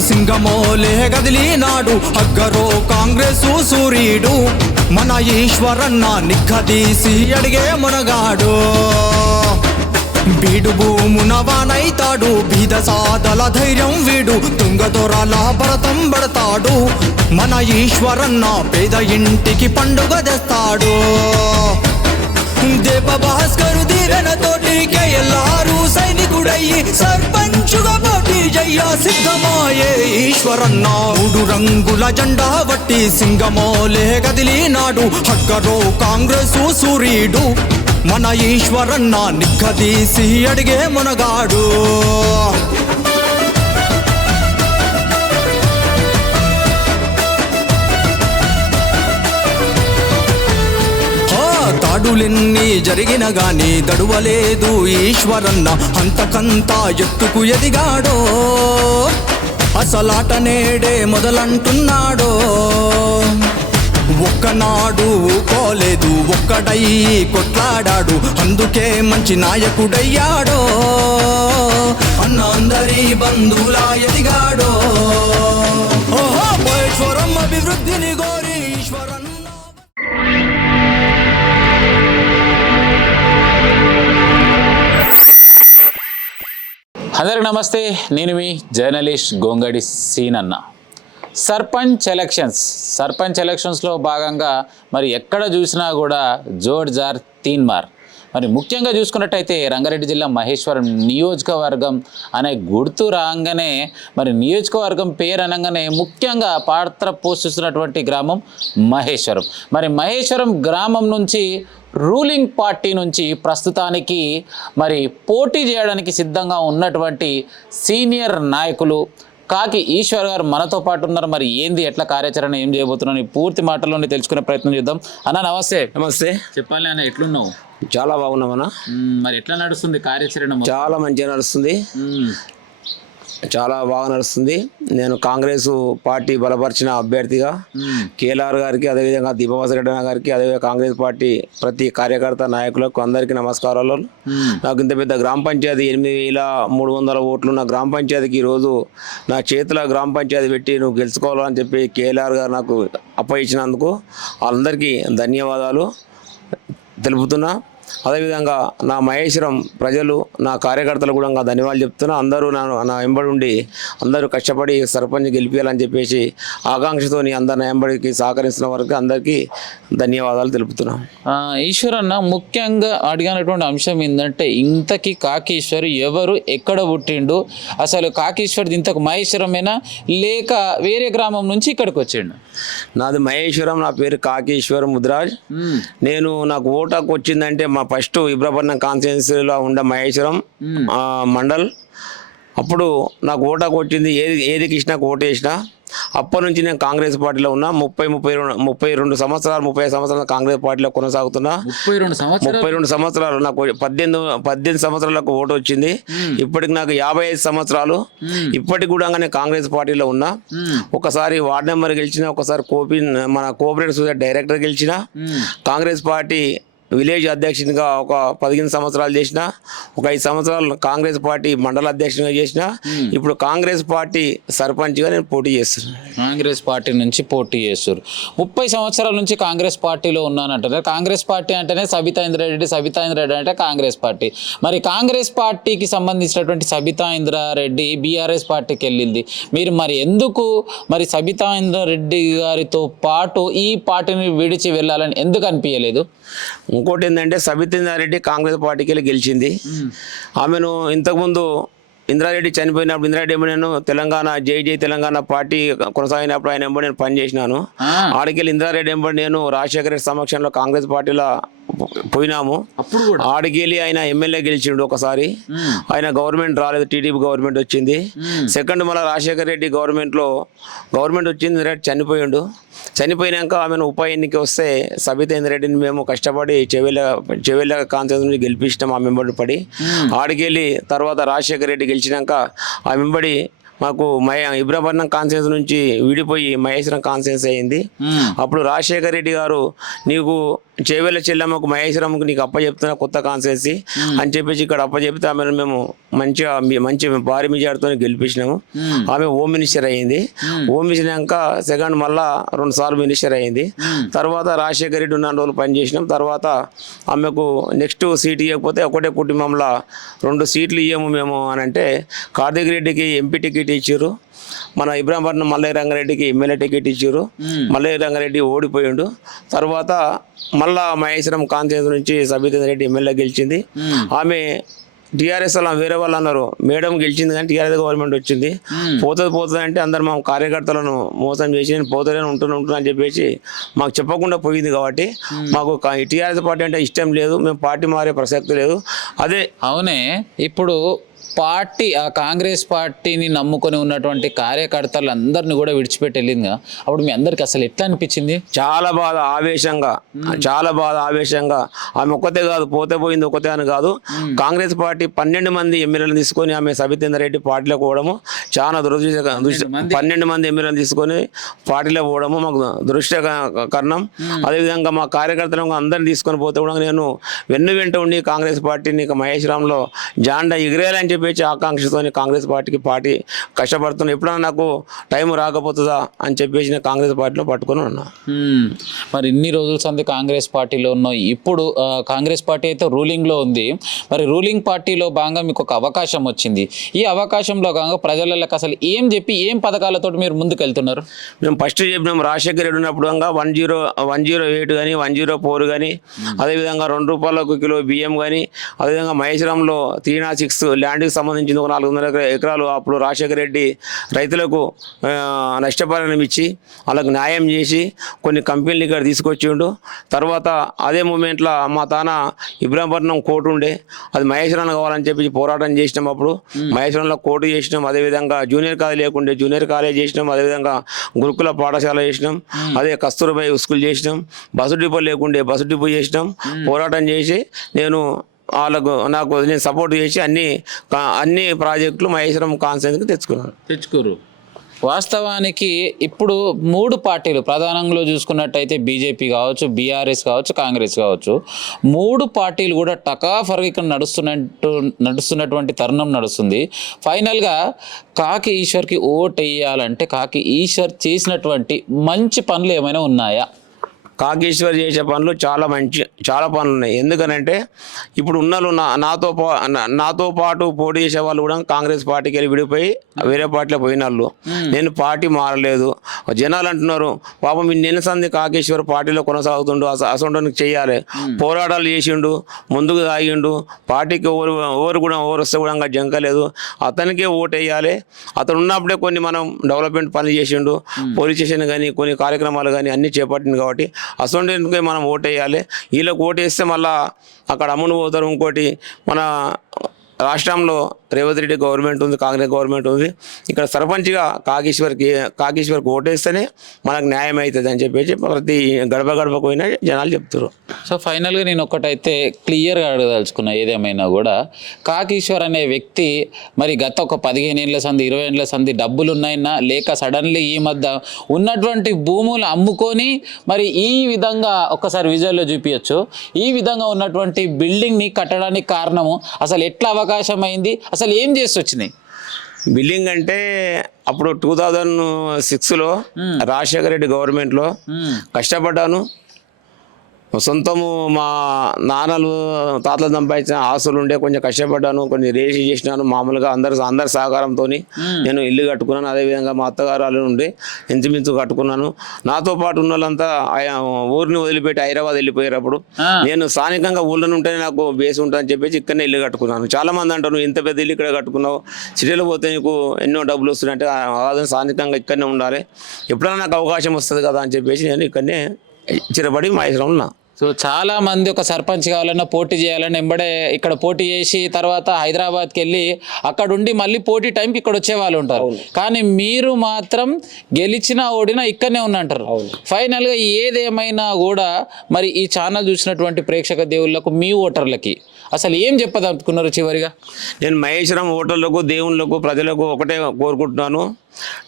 సింగమోలే గదిలినాడు అగ్గరో కాంగ్రెస్ సూర్యుడు మన ఈశ్వరన్న నిక్కదీసి అడిగే మునగాడు. బీడు భూమున వానైతాడు బీద సాదల ధైర్యం వీడు. తుంగదొరల భరతం పడతాడు మన ఈశ్వరన్న పేద ఇంటికి పండుగ తెస్తాడు. దేప భాస్కరు దీవెన తోటి కేఎల్ఆరు సైనికుడయ్యి సర్పంచుగా పోటీ జయ్య సిద్ధమాయే ఈశ్వరన్న. మూడు రంగుల జెండా వట్టి సింగమోలే కదిలినాడు హక్కరో కాంగ్రెస్ సూర్యుడు మన ఈశ్వరన్న నిక్కదీసి అడిగే మునగాడు. తాడులెన్ని జరిగిన గాని దడువలేదు ఈశ్వరన్న. అంతకంతా ఎత్తుకు ఎదిగాడో. అసలాట నేడే మొదలంటున్నాడో. ఒక్కనాడు ఊకోలేదు ఒక్కడై కొట్లాడాడు. అందుకే మంచి నాయకుడయ్యాడో. అన్న అందరి బంధువులా ఎదిగాడో. ఓహో అభివృద్ధిని గోరి ఈశ్వరన్న. అందరికి నమస్తే నేను మీ జర్నలిస్ట్ గోంగడి సీనన్న. సర్పంచ్ ఎలక్షన్స్ సర్పంచ్ ఎలక్షన్స్లో భాగంగా మరి ఎక్కడ చూసినా కూడా జోడ్ జార్ తీన్మార్. మార్ ముఖ్యంగా చూసుకున్నట్టయితే రంగారెడ్డి జిల్లా మహేశ్వరం నియోజకవర్గం అనే గుర్తు రాగానే మరి నియోజకవర్గం పేరు అనగానే ముఖ్యంగా పాత్ర పోషిస్తున్నటువంటి గ్రామం మహేశ్వరం. మరి మహేశ్వరం గ్రామం నుంచి రూలింగ్ పార్టీ నుంచి ప్రస్తుతానికి మరి పోటీ చేయడానికి సిద్ధంగా ఉన్నటువంటి సీనియర్ నాయకులు కాకి ఈశ్వర్ గారు మనతో పాటు ఉన్నారు. మరి ఏంది ఎట్లా కార్యాచరణ ఏం చేయబోతున్నాను పూర్తి మాటల్లోనే తెలుసుకునే ప్రయత్నం చేద్దాం. అన్న నమస్తే. నమస్తే. చెప్పాలి అన్న ఎట్లున్నావు? చాలా బాగున్నామన్నా మరి ఎట్లా నడుస్తుంది కార్యాచరణ? చాలా మంచిగా నడుస్తుంది. చాలా బాగా నడుస్తుంది. నేను కాంగ్రెస్ పార్టీ బలపరిచిన అభ్యర్థిగా కేఎల్ఆర్ గారికి అదేవిధంగా దీపవాస రెడ్డి అన్న గారికి అదేవిధంగా కాంగ్రెస్ పార్టీ ప్రతి కార్యకర్త నాయకులకు అందరికీ నమస్కారాలు. నాకు ఇంత పెద్ద గ్రామ పంచాయతీ ఎనిమిది వేల మూడు వందల ఓట్లు ఉన్న గ్రామ పంచాయతీకి ఈరోజు నా చేతిలో గ్రామ పంచాయతీ పెట్టి నువ్వు గెలుచుకోవాలని చెప్పి కేఎల్ఆర్ గారు నాకు అప్పగించినందుకు అందరికీ ధన్యవాదాలు. తెలుపుతున్నా. అదేవిధంగా నా మహేశ్వరం ప్రజలు నా కార్యకర్తలు కూడా ఇంకా ధన్యవాదాలు చెప్తున్నా. అందరూ నా నా వెంబడి ఉండి అందరూ కష్టపడి సర్పంచ్ గెలిపించాలని చెప్పేసి ఆకాంక్షతోని అందరు నా వెంబడికి సహకరిస్తున్న వరకు అందరికీ ధన్యవాదాలు తెలుపుతున్నా. ఆ, ఈశ్వర్ అన్న ముఖ్యంగా అడిగినటువంటి అంశం ఏంటంటే ఇంతకి కాకీశ్వర్ ఎవరు ఎక్కడ పుట్టిండు? అసలు కాకీశ్వర్ ఇంతకు మహేశ్వరమేనా? లేక వేరే గ్రామం నుంచి ఇక్కడికి వచ్చిండు? నాది మహేశ్వరం నా పేరు కాకేశ్వరం ముద్రాజ్. నేను నాకు ఓటాకు వచ్చిందంటే మా ఫస్ట్ ఇబ్రాపట్నం కాన్స్టిట్యున్సీలో ఉండే మహేశ్వరం మండల్. అప్పుడు నాకు ఓటాకు వచ్చింది ఏది ఏది కృష్ణకు ఓటు వేసిన. అప్పటి నుంచి నేను కాంగ్రెస్ పార్టీలో ఉన్నా. ముప్పై ముప్పై రెండు ముప్పై రెండు సంవత్సరాలు ముప్పై సంవత్సరాలు కాంగ్రెస్ పార్టీలో కొనసాగుతున్నా. ముప్పై రెండు సంవత్సరాలు? ముప్పై రెండు సంవత్సరాలు నాకు పద్దెనిమిది పద్దెనిమిది సంవత్సరాలకు ఓటు వచ్చింది. ఇప్పటికి నాకు యాభై ఐదు సంవత్సరాలు. ఇప్పటికి కూడా నేను కాంగ్రెస్ పార్టీలో ఉన్నా. ఒకసారి వార్డ్ నెంబర్ గెలిచిన ఒకసారి కోపి మన కోఆపరేటివ్ సొసైటీ డైరెక్టర్ గెలిచిన. కాంగ్రెస్ పార్టీ విలేజ్ అధ్యక్షునిగా ఒక పదిహేను సంవత్సరాలు చేసిన ఒక ఐదు సంవత్సరాలు కాంగ్రెస్ పార్టీ మండల అధ్యక్షునిగా చేసిన ఇప్పుడు కాంగ్రెస్ పార్టీ సర్పంచ్గా నేను పోటీ చేస్తున్నాను కాంగ్రెస్ పార్టీ నుంచి పోటీ చేస్తారు. ముప్పై సంవత్సరాల నుంచి కాంగ్రెస్ పార్టీలో ఉన్నానంటారు కాంగ్రెస్ పార్టీ అంటేనే సబితా ఇంద్రారెడ్డి సబితా ఇంద్రారెడ్డి అంటే కాంగ్రెస్ పార్టీ. మరి కాంగ్రెస్ పార్టీకి సంబంధించినటువంటి సబితా ఇంద్రారెడ్డి బీఆర్ఎస్ పార్టీకి వెళ్ళింది. మీరు మరి ఎందుకు మరి సబితా ఇంద్రారెడ్డి గారితో పాటు ఈ పార్టీని విడిచి వెళ్ళాలని ఎందుకు అనిపించలేదు ఇంకోటి ఏంటంటే సబితేంద్రారెడ్డి కాంగ్రెస్ పార్టీకి వెళ్ళి గెలిచింది ఆమెను ఇంతకుముందు ఇంద్రారెడ్డి చనిపోయినప్పుడు ఇంద్రారెడ్డి ఏమో నేను తెలంగాణ జై జై తెలంగాణ పార్టీ కొనసాగినప్పుడు ఆయన ఎంబడి నేను పనిచేసినాను. ఆడికెళ్ళి ఇంద్రారెడ్డి ఎంబడి నేను రాజశేఖర రెడ్డి సమక్షంలో కాంగ్రెస్ పార్టీలో పోయినాము. అప్పుడు ఆడికెళ్ళి ఆయన ఎమ్మెల్యే గెలిచిండు ఒకసారి. ఆయన గవర్నమెంట్ రాలేదు టీడీపీ గవర్నమెంట్ వచ్చింది. సెకండ్ మళ్ళీ రాజశేఖర రెడ్డి గవర్నమెంట్లో గవర్నమెంట్ వచ్చింది ఇంద్రారెడ్డి చనిపోయిండు. చనిపోయినాక ఆమెను ఉప ఎన్నిక వస్తే సబితేంద్ర రెడ్డిని మేము కష్టపడి చెవెళ్ళ చెవెళ్ళ కాన్సెన్స్ నుంచి గెలిపించినాం ఆ మెంబడి పడి. ఆడికెళ్ళి తర్వాత రాజశేఖర రెడ్డి గెలిచినాక ఆ మెంబడి మాకు మయ ఇబ్రాపట్నం కాన్సెన్స్ నుంచి విడిపోయి మహేశ్వరం కాన్సెన్స్ అయింది. అప్పుడు రాజశేఖర రెడ్డి గారు నీకు చేవేల చెల్లమ్మకు మహేశ్వరంకు నీకు అప్ప చెప్తున్నా కొత్త కాన్సెన్సీ అని చెప్పేసి ఇక్కడ అప్ప చెప్తే ఆమెను మేము మంచిగా మంచి భారీ మెజార్టీతో గెలిపించినాము. ఆమె హోమ్ మినిస్టర్ అయ్యింది. హోమ్ మినిస్టర్ సెకండ్ మళ్ళా రెండు సార్లు మినిస్టర్ అయ్యింది. తర్వాత రాజశేఖర రెడ్డి ఉన్న రోజులు పనిచేసినాం తర్వాత ఆమెకు నెక్స్ట్ సీట్ ఇవ్వకపోతే ఒకటే కుటుంబంలో రెండు సీట్లు ఇవ్వము మేము అని అంటే కార్తిక్ రెడ్డికి ఎంపీ టికెట్ ఇచ్చారు మన ఇబ్రాహీంపట్నం మల్లయ్య రంగారెడ్డికి ఎమ్మెల్యే టికెట్ ఇచ్చారు. మల్లయ్య రంగారెడ్డి ఓడిపోయిండు. తర్వాత మళ్ళా మహేశ్వరం కాంతేంద్ర నుంచి సబితేంద్ర రెడ్డి ఎమ్మెల్యే గెలిచింది. ఆమె టీఆర్ఎస్ అలా వేరే వాళ్ళు అన్నారు మేడం గెలిచింది కానీ టీఆర్ఎస్ గవర్నమెంట్ వచ్చింది. పోతుంది పోతుంది అంటే అందరు మా కార్యకర్తలను మోసం చేసి నేను పోతూనే ఉంటున్నా ఉంటున్నా అని చెప్పేసి మాకు చెప్పకుండా పోయింది కాబట్టి మాకు టీఆర్ఎస్ పార్టీ అంటే ఇష్టం లేదు. మేము పార్టీ మారే ప్రసక్తి లేదు. అదే అవునే ఇప్పుడు పార్టీ ఆ కాంగ్రెస్ పార్టీని నమ్ముకొని ఉన్నటువంటి కార్యకర్తలు అందరిని కూడా విడిచిపెట్టి వెళ్ళింది కదా. అప్పుడు మీ అందరికి అసలు ఎట్లా అనిపించింది? చాలా బాధ ఆవేశంగా. చాలా బాధ ఆవేశంగా. ఆమె ఒక్కతే కాదు పోతే పోయింది ఒక్కతే అని కాదు. కాంగ్రెస్ పార్టీ పన్నెండు మంది ఎమ్మెల్యేలను తీసుకొని ఆమె సబితేందర్ రెడ్డి పార్టీలో పోవడము చాలా దురదృష్ట దృష్టి- పన్నెండు మంది ఎమ్మెల్యేలను తీసుకొని పార్టీలో పోవడము మాకు దురదృష్టకరణం అదేవిధంగా మా కార్యకర్తలను అందరిని తీసుకొని పోతే కూడా నేను వెన్ను వెంట ఉండి కాంగ్రెస్ పార్టీని ఇక మహేశ్వరంలో జాండా ఎగిరేయాలని చెప్పేసి ఆకాంక్షతో కాంగ్రెస్ పార్టీకి పార్టీ కష్టపడుతున్నాను ఎప్పుడైనా నాకు టైం రాకపోతుందా అని చెప్పేసి నేను కాంగ్రెస్ పార్టీలో పట్టుకొని ఉన్నా. మరి ఇన్ని రోజుల సంది కాంగ్రెస్ పార్టీలో ఉన్నాం ఇప్పుడు కాంగ్రెస్ పార్టీ అయితే రూలింగ్లో ఉంది. మరి రూలింగ్ పార్టీలో భాగంగా మీకు ఒక అవకాశం వచ్చింది. ఈ అవకాశంలో భాగంగా ప్రజలకు అసలు ఏం చెప్పి ఏం పథకాలతో మీరు ముందుకు వెళ్తున్నారు మేము ఫస్ట్ చెప్పినాం రాజశేఖర రెడ్డి ఉన్నప్పుడు one zero one zero eight కానీ వన్ జీరో ఫోర్ కానీ అదేవిధంగా రెండు రూపాయలకు కిలో బియ్యం కానీ అదేవిధంగా మహేశ్వరంలో త్రీ నాట్ సిక్స్ ల్యాండ్కి సంబంధించింది ఒక నాలుగు వందల ఎకరా- ఎకరాలు అప్పుడు రాజశేఖర రెడ్డి రైతులకు నష్టపరిహారం ఇచ్చి వాళ్ళకు న్యాయం చేసి కొన్ని కంపెనీలు ఇక్కడ తీసుకొచ్చిండు. తర్వాత అదే మూమెంట్లో మా తాన ఇబ్రాహీంపట్నం కోర్టు ఉండే. అది మహేశ్వరంలో కావాలని చెప్పి పోరాటం చేసినాం అప్పుడు. మహేశ్వరంలో కోర్టు చేసినాం. అదేవిధంగా జూనియర్ కాలేజ్ లేకుండే జూనియర్ కాలేజ్ చేసినాం. అదేవిధంగా గురుకుల పాఠశాల చేసినాం. అదే కస్తూర్బాయి స్కూల్ చేసినాం. బస్సు డిపో లేకుండే బస్సు డిపో చేసినాం. పోరాటం చేసి నేను వాళ్ళకు నాకు నేను సపోర్ట్ చేసి అన్ని అన్ని ప్రాజెక్టులు మహేశ్వరం కాన్సెన్స్కి తెచ్చుకున్నాను. తెచ్చుకోరు. వాస్తవానికి ఇప్పుడు మూడు పార్టీలు ప్రధానంలో చూసుకున్నట్టయితే బీజేపీ కావచ్చు బీఆర్ఎస్ కావచ్చు కాంగ్రెస్ కావచ్చు మూడు పార్టీలు కూడా టకాఫర్గా ఇక్కడ నడుస్తున్నట్టు నడుస్తున్నటువంటి తరుణం నడుస్తుంది. ఫైనల్గా కాకి ఈశ్వర్కి ఓట్ వేయాలంటే కాకి ఈశ్వర్ చేసినటువంటి మంచి పనులు ఏమైనా ఉన్నాయా? కాకేశ్వర్ చేసే పనులు చాలా మంచి చాలా పనులు ఉన్నాయి. ఎందుకనంటే ఇప్పుడు ఉన్నలు నా నాతో పా నాతో పాటు పోటీ చేసే వాళ్ళు కూడా కాంగ్రెస్ పార్టీకి వెళ్ళి విడిపోయి వేరే పార్టీలో పోయిన వాళ్ళు నేను పార్టీ మారలేదు. జనాలు అంటున్నారు పాపం మీ నిన్న సంది కాకేశ్వర్ పార్టీలో కొనసాగుతుండు అస అసొంటానికి చేయాలి. పోరాటాలు చేసిండు ముందుకు సాగిండు. పార్టీకి ఓరు ఓరు కూడా ఓరు వస్తే కూడా జంకలేదు. అతనికే ఓటు వేయాలి అతను ఉన్నప్పుడే కొన్ని మనం డెవలప్మెంట్ పనులు చేసిండు. పోలీస్ స్టేషన్ కానీ కొన్ని కార్యక్రమాలు కానీ అన్నీ చేపట్టింది కాబట్టి అసొంటికే మనం ఓటేయాలి. వేయాలి వీళ్ళకి ఓటేస్తే వేస్తే అక్కడ అమ్మును పోతారు ఇంకోటి. మన రాష్ట్రంలో రేవంత్ రెడ్డి గవర్నమెంట్ ఉంది కాంగ్రెస్ గవర్నమెంట్ ఉంది. ఇక్కడ సర్పంచ్గా కాకేశ్వర్కి కాగేశ్వర్కి ఓటేస్తేనే మనకు న్యాయం అవుతుంది అని చెప్పేసి ప్రతి గడప గడప పోయినా జనాలు చెప్తారు సో ఫైనల్గా నేను ఒకటైతే క్లియర్గా అడగదలుచుకున్నా ఏదేమైనా కూడా. కాకీశ్వర్ అనే వ్యక్తి మరి గత ఒక పదిహేను ఏళ్ళ సంది ఇరవై ఏళ్ళ సంది డబ్బులు ఉన్నాయన్నా లేక సడన్లీ ఈ మధ్య ఉన్నటువంటి భూములు అమ్ముకొని మరి ఈ విధంగా ఒకసారి విజువల్లో చూపించచ్చు ఈ విధంగా ఉన్నటువంటి బిల్డింగ్ని కట్టడానికి కారణము అసలు ఎట్లా అవకాశం అయింది అసలు ఏం చేసి వచ్చినాయి? బిల్డింగ్ అంటే అప్పుడు టూ థౌజండ్ సిక్స్లో రాజశేఖర రెడ్డి గవర్నమెంట్లో కష్టపడ్డాను. సొంతము మా నాన్నలు తాతలు సంపాదించిన ఆస్తులు ఉండే కొంచెం కష్టపడ్డాను కొన్ని రేసి చేసినాను. మామూలుగా అందరు అందరి సహకారంతో నేను ఇల్లు కట్టుకున్నాను. అదేవిధంగా మా అత్తగారు వాళ్ళు ఉండి ఇంచుమించు కట్టుకున్నాను. నాతో పాటు ఉన్న వాళ్ళంతా ఆయా ఊరిని వదిలిపెట్టి హైదరాబాద్ ఆ. నేను స్థానికంగా ఊళ్ళో ఉంటేనే నాకు బేస్ ఉంటుందని చెప్పేసి ఇక్కడనే ఇల్లు కట్టుకున్నాను. చాలా మంది అంటారు "నువ్వు ఇంత పెద్ద ఇల్లు ఇక్కడ కట్టుకున్నావు. సిటీలో పోతే నీకు ఎన్నో డబ్బులు వస్తున్నాయంటే ఆదాయం స్థానికంగా ఇక్కడనే ఉండాలి. ఎప్పుడైనా నాకు అవకాశం వస్తుంది కదా అని చెప్పేసి నేను ఇక్కడనే చిరపడి మా ఇష్టం ఉన్నా. సో చాలా మంది ఒక సర్పంచ్ కావాలన్నా పోటీ చేయాలన్నా ఎంబడే ఇక్కడ పోటీ చేసి తర్వాత హైదరాబాద్కి వెళ్ళి అక్కడ ఉండి మళ్ళీ పోటీ టైంకి ఇక్కడ వచ్చే వాళ్ళు ఉంటారు. కానీ మీరు మాత్రం గెలిచినా ఓడినా ఇక్కడనే ఉన్నంటారు ఫైనల్గా ఏదేమైనా కూడా మరి ఈ ఛానల్ చూసినటువంటి ప్రేక్షక దేవుళ్ళకు మీ ఓటర్లకి అసలు ఏం చెప్పదలుచుకున్నారు చివరిగా? నేను మహేశ్వరం హోటళ్ళకు దేవుళ్ళకు ప్రజలకు ఒకటే కోరుకుంటున్నాను.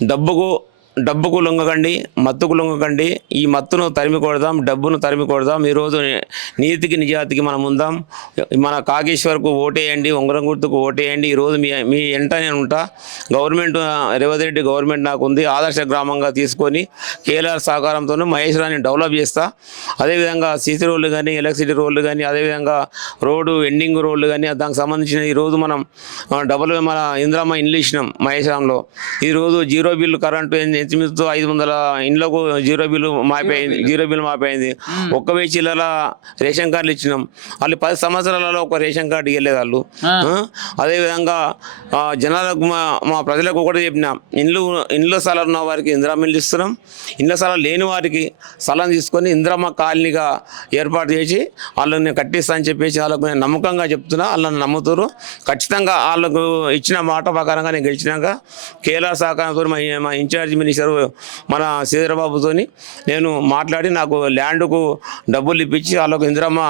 డబ్బుకు డబ్బుకు లొంగకండి మత్తుకు లొంగకండి. ఈ మత్తును తరిమి కొడదాం డబ్బును తరిమి కొడదాం. ఈరోజు నీతికి నిజాతికి మనం ఉందాం. మన కాగేశ్వర్కు ఓటేయండి ఉంగరం గుర్తుకు ఓటేయండి ఈరోజు మీ మీ ఎంట నేను ఉంటా. గవర్నమెంట్ రేవంత్ రెడ్డి గవర్నమెంట్ నాకు ఉంది. ఆదర్శ గ్రామంగా తీసుకొని కేఎల్ఆర్ సహకారంతో మహేశ్వరాన్ని డెవలప్ చేస్తా. అదేవిధంగా సీసీ రోడ్లు కానీ ఎలక్ట్రిసిటీ రోడ్లు కానీ అదేవిధంగా రోడ్డు ఎండింగ్ రోడ్లు కానీ దానికి సంబంధించిన ఈరోజు మనం డబల్ డబుల్ మన ఇంద్రమ్మ ఇండ్లు ఇచ్చినాం మహేశ్వరంలో. ఈరోజు జీరో బిల్లు కరెంటు ఇంచుమించు ఐదు వందల ఇండ్లకు జీరో బిల్లు మాపోయింది జీరో బిల్లు. మాపోయింది ఒక్క వెయ్యి చిల్లర రేషన్ కార్డులు ఇచ్చినాం. వాళ్ళు పది సంవత్సరాలలో ఒక రేషన్ కార్డు ఇవ్వలేదు వాళ్ళు? అదేవిధంగా జనాలకు మా మా ప్రజలకు ఒకటి చెప్పిన ఇండ్లు ఇండ్ల స్థలాలు ఉన్న వారికి ఇందిరమ్మ ఇల్లు ఇస్తున్నాం. ఇండ్ల స్థలాలు లేని వారికి స్థలం తీసుకొని ఇందిరమ్మ కాలనీగా ఏర్పాటు చేసి వాళ్ళని నేను కట్టిస్తా అని చెప్పేసి వాళ్ళకు నేను నమ్మకంగా చెప్తున్నా వాళ్ళని నమ్ముతారు ఖచ్చితంగా వాళ్ళకు ఇచ్చిన మాట ప్రకారంగా నేను గెలిచినాక కేరళ సహకారంతో మా మా ఇన్ఛార్జ్ మినిస్టర్ మన శ్రీధరబాబుతో నేను మాట్లాడి నాకు ల్యాండ్కు డబ్బులు ఇప్పించి వాళ్ళకు ఇందిరమ్మ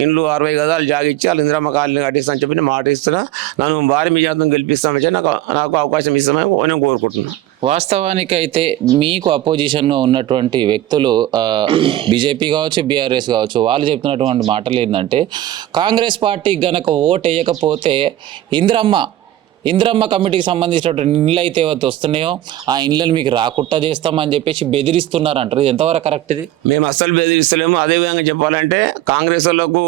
ఇండ్లు అరవై గదాలు జాగిచ్చి వాళ్ళు ఇందిరమ్మ కాలనీ కట్టిస్తా చెప్పి మాట ఇస్తున్నా నన్ను భారీ మెజార్టీతో గెలిపిస్తామని చెప్పి నాకు నాకు అవకాశం ఇస్తామని నేను కోరుకుంటున్నాను వాస్తవానికి అయితే మీకు అపోజిషన్లో ఉన్నటువంటి వ్యక్తులు బీజేపీ కావచ్చు బీఆర్ఎస్ కావచ్చు వాళ్ళు చెప్తున్నటువంటి మాటలు ఏంటంటే కాంగ్రెస్ పార్టీ గనక ఓటు వేయకపోతే ఇంద్రమ్మ ఇంద్రమ్మ కమిటీకి సంబంధించినటువంటి ఇండ్లు అయితే ఏవైతే వస్తున్నాయో ఆ ఇండ్లను మీకు రాకుండా చేస్తామని చెప్పేసి బెదిరిస్తున్నారు అంటారు ఇది ఎంతవరకు కరెక్ట్ ఇది? మేము అస్సలు బెదిరిస్తలేము. అదేవిధంగా చెప్పాలంటే కాంగ్రెస్ వాళ్ళకు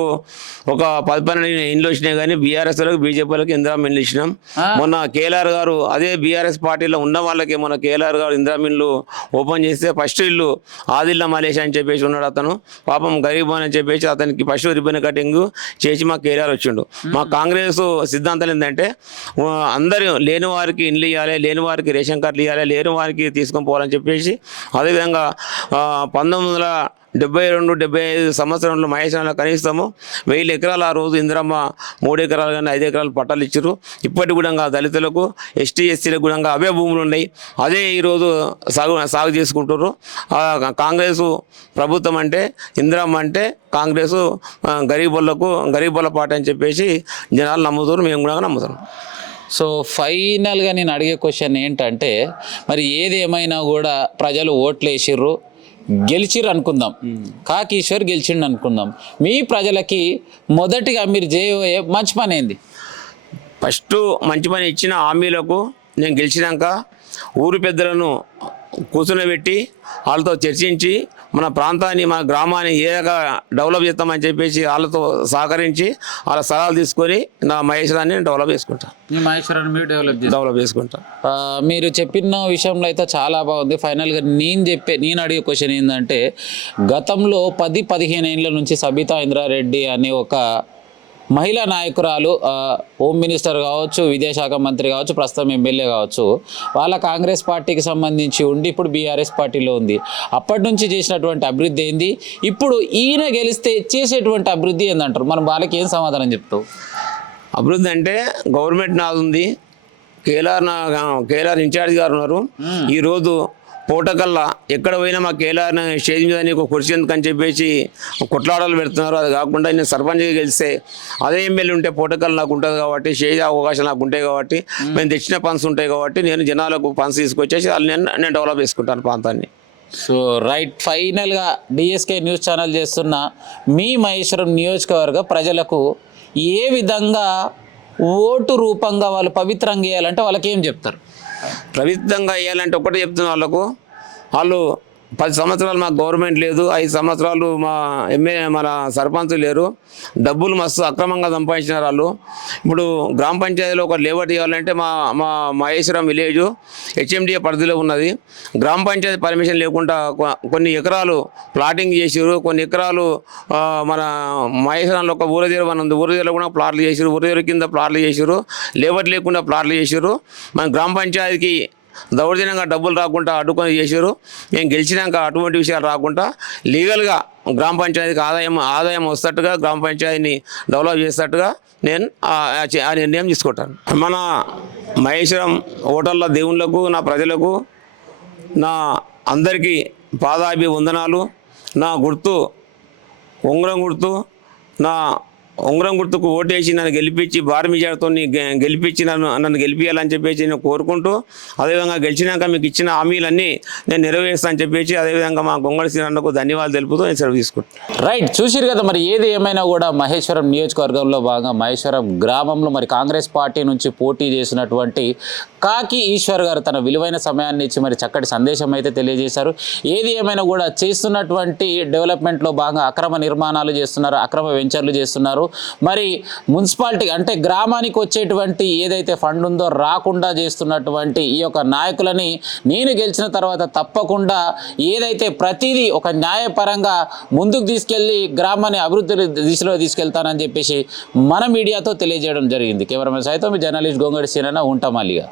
ఒక పది పన్నెండు ఇండ్లు వచ్చినాయి కానీ బీఆర్ఎస్ వాళ్ళకి బీజేపీ వాళ్ళకి ఇందిరా ఇండ్లు ఇచ్చినాం. మొన్న కేఎల్ఆర్ గారు అదే బీఆర్ఎస్ పార్టీలో ఉన్న వాళ్ళకి మొన్న కేఎల్ఆర్ గారు ఇందిరా ఇండ్లు ఓపెన్ చేస్తే ఫస్ట్ ఇల్లు ఆదిల్లా మలేషియా అని చెప్పేసి ఉన్నాడు అతను. పాపం గరీబ్ అని చెప్పేసి అతనికి ఫస్ట్ రిబ్బన్ కటింగ్ చేసి మా కేఎల్ఆర్ వచ్చిండు. మా కాంగ్రెస్ సిద్ధాంతం ఏంటంటే అందరూ లేని వారికి ఇండ్లు ఇవ్వాలి లేని వారికి రేషన్ కార్డులు ఇవ్వాలి లేని వారికి తీసుకొని పోవాలని చెప్పేసి అదేవిధంగా పంతొమ్మిది వందల డెబ్బై రెండు డెబ్బై ఐదు సంవత్సరంలో మహేశ్వరంలో కనీసము వెయ్యి ఎకరాలు ఆ రోజు ఇందిరమ్మ మూడు ఎకరాలు కానీ ఐదు ఎకరాలు పట్టాలు ఇచ్చారు. ఇప్పటి కూడా దళితులకు ఎస్టీ ఎస్సీలకు కూడా అవే భూములు ఉన్నాయి. అదే ఈరోజు సాగు సాగు చేసుకుంటారు కాంగ్రెస్ ప్రభుత్వం అంటే ఇందిరమ్మ అంటే కాంగ్రెస్ గరీబులకు గరీబుల పాట అని చెప్పేసి జనాలు నమ్ముతారు మేము కూడా నమ్ముతాం సో ఫైనల్గా నేను అడిగే క్వశ్చన్ ఏంటంటే మరి ఏది ఏమైనా కూడా ప్రజలు ఓట్లు వేసిర్రు గెలిచిర్రు అనుకుందాం. కాకీశ్వర్ గెలిచిండు అనుకుందాం. మీ ప్రజలకి మొదటిగా మీరు చేయబోయే మంచి పని ఏంది? ఫస్ట్ మంచి పని ఇచ్చిన హామీలకు నేను గెలిచినాక ఊరు పెద్దలను కూర్చునబెట్టి వాళ్ళతో చర్చించి మన ప్రాంతాన్ని మన గ్రామాన్ని ఏ రకంగా డెవలప్ చేస్తామని చెప్పేసి వాళ్ళతో సహకరించి వాళ్ళ సలహాలు తీసుకొని నా మహేశ్వరాన్ని డెవలప్ చేసుకుంటాను మీ మహేశ్వరాన్ని మీరు డెవలప్ డెవలప్ చేసుకుంటాను మీరు చెప్పిన విషయంలో అయితే చాలా బాగుంది. ఫైనల్గా నేను చెప్పే నేను అడిగే క్వశ్చన్ ఏంటంటే గతంలో పది పదిహేను ఏళ్ళ నుంచి సబితా ఇంద్రారెడ్డి అనే ఒక మహిళా నాయకురాలు హోమ్ మినిస్టర్ కావచ్చు విదేశాఖ మంత్రి కావచ్చు ప్రస్తుతం ఎమ్మెల్యే కావచ్చు వాళ్ళ కాంగ్రెస్ పార్టీకి సంబంధించి ఉండి ఇప్పుడు బీఆర్ఎస్ పార్టీలో ఉంది. అప్పటి నుంచి చేసినటువంటి అభివృద్ధి ఏంది? ఇప్పుడు ఈయన గెలిస్తే చేసేటువంటి అభివృద్ధి ఏందంటారు? మనం వాళ్ళకి ఏం సమాధానం చెప్తావు? అభివృద్ధి అంటే గవర్నమెంట్ నాది ఉంది. కేఆర్ నా కేఆర్ ఇన్ఛార్జ్ గారు ఉన్నారు. ఈరోజు పూటకల్లా ఎక్కడ పోయినా మా కేఆర్ స్టేజ్ మీద నీకు కుర్చీ ఎందుకు అని చెప్పేసి కొట్లాడలు పెడుతున్నారు. అది కాకుండా నేను సర్పంచ్గా గెలిస్తే అదే ఎమ్మెల్యే ఉంటే పూటకల్ నాకు ఉంటుంది కాబట్టి స్టేజ్ అవకాశం నాకు ఉంటాయి కాబట్టి మేము. తెచ్చిన పన్స్ ఉంటాయి కాబట్టి నేను జనాలకు పన్స్ తీసుకొచ్చేసి వాళ్ళు నేను నేను డెవలప్ చేసుకుంటాను ప్రాంతాన్ని. So right. ఫైనల్గా డిఎస్కే న్యూస్ ఛానల్ చేస్తున్న మీ మహేశ్వరం నియోజకవర్గ ప్రజలకు ఏ విధంగా ఓటు రూపంగా వాళ్ళు పవిత్రంగా చేయాలంటే వాళ్ళకి ఏం చెప్తారు? ప్రభుత్వంగా వేయాలంటే ఒకటే చెప్తున్న వాళ్ళకు. వాళ్ళు పది సంవత్సరాలు మాకు గవర్నమెంట్ లేదు ఐదు సంవత్సరాలు మా ఎమ్మెల్యే మన సర్పంచ్ లేరు. డబ్బులు మస్తు అక్రమంగా సంపాదించినారు వాళ్ళు. ఇప్పుడు గ్రామ పంచాయతీలో ఒక లేబర్ ఇవ్వాలంటే మా మా మహేశ్వరం విలేజ్ హెచ్ఎండిఏ పరిధిలో ఉన్నది. గ్రామ పంచాయతీ పర్మిషన్ లేకుండా కొన్ని ఎకరాలు ప్లాటింగ్ చేసారు కొన్ని ఎకరాలు మన మహేశ్వరంలో ఒక ఊరదేరు అని ఉంది ఊరదేరులో కూడా ప్లాట్లు చేసారు ఊరదేరు కింద ప్లాట్లు చేసారు లేబర్ లేకుండా ప్లాట్లు చేసారు మన గ్రామ పంచాయతీకి దౌర్జన్యంగా డబ్బులు రాకుండా అడ్డుకొని చేసారు మేము గెలిచినాక అటువంటి విషయాలు రాకుండా లీగల్గా గ్రామ పంచాయతీకి ఆదాయం ఆదాయం వస్తట్టుగా గ్రామ పంచాయతీని డెవలప్ చేసేటట్టుగా నేను ఆ- ఆ ఆ నిర్ణయం తీసుకుంటాను. మన మహేశ్వరం హోటళ్ళ దేవుళ్ళకు నా ప్రజలకు నా అందరికీ పాదాభి వందనాలు. నా గుర్తు ఉంగరం గుర్తు నా ఉంగరం గుర్తుకు ఓటేసి నన్ను గెలిపించి భారీ గెలిపించి నన్ను నన్ను గెలిపించాలని చెప్పేసి నేను కోరుకుంటూ అదేవిధంగా గెలిచినాక మీకు ఇచ్చిన హామీలన్నీ నేను నెరవేరుస్తానని చెప్పేసి అదేవిధంగా మా గొంగళి శ్రీనన్నకు ధన్యవాదాలు తెలుపుతూ నేను సెలవు తీసుకుంటాను రైట్ చూసిరు కదా మరి ఏది ఏమైనా కూడా మహేశ్వరం నియోజకవర్గంలో భాగంగా మహేశ్వరం గ్రామంలో మరి కాంగ్రెస్ పార్టీ నుంచి పోటీ చేసినటువంటి కాకి ఈశ్వర్ గారు తన విలువైన సమయాన్ని ఇచ్చి మరి చక్కటి సందేశం అయితే తెలియజేశారు. ఏది ఏమైనా కూడా చేస్తున్నటువంటి డెవలప్మెంట్లో భాగంగా అక్రమ నిర్మాణాలు చేస్తున్నారు అక్రమ వెంచర్లు చేస్తున్నారు. మరి మున్సిపాలిటీ అంటే గ్రామానికి వచ్చేటువంటి ఏదైతే ఫండ్ ఉందో రాకుండా చేస్తున్నటువంటి ఈ యొక్క నాయకులని నేను గెలిచిన తర్వాత తప్పకుండా ఏదైతే ప్రతిదీ ఒక న్యాయపరంగా ముందుకు తీసుకెళ్ళి గ్రామాన్ని అభివృద్ధి దిశలో తీసుకెళ్తానని చెప్పేసి మన మీడియాతో తెలియజేయడం జరిగింది. కెమెరామెన్ సైతం జర్నలిస్ట్ గొంగడి సీనన్న ఉంటామాలిగా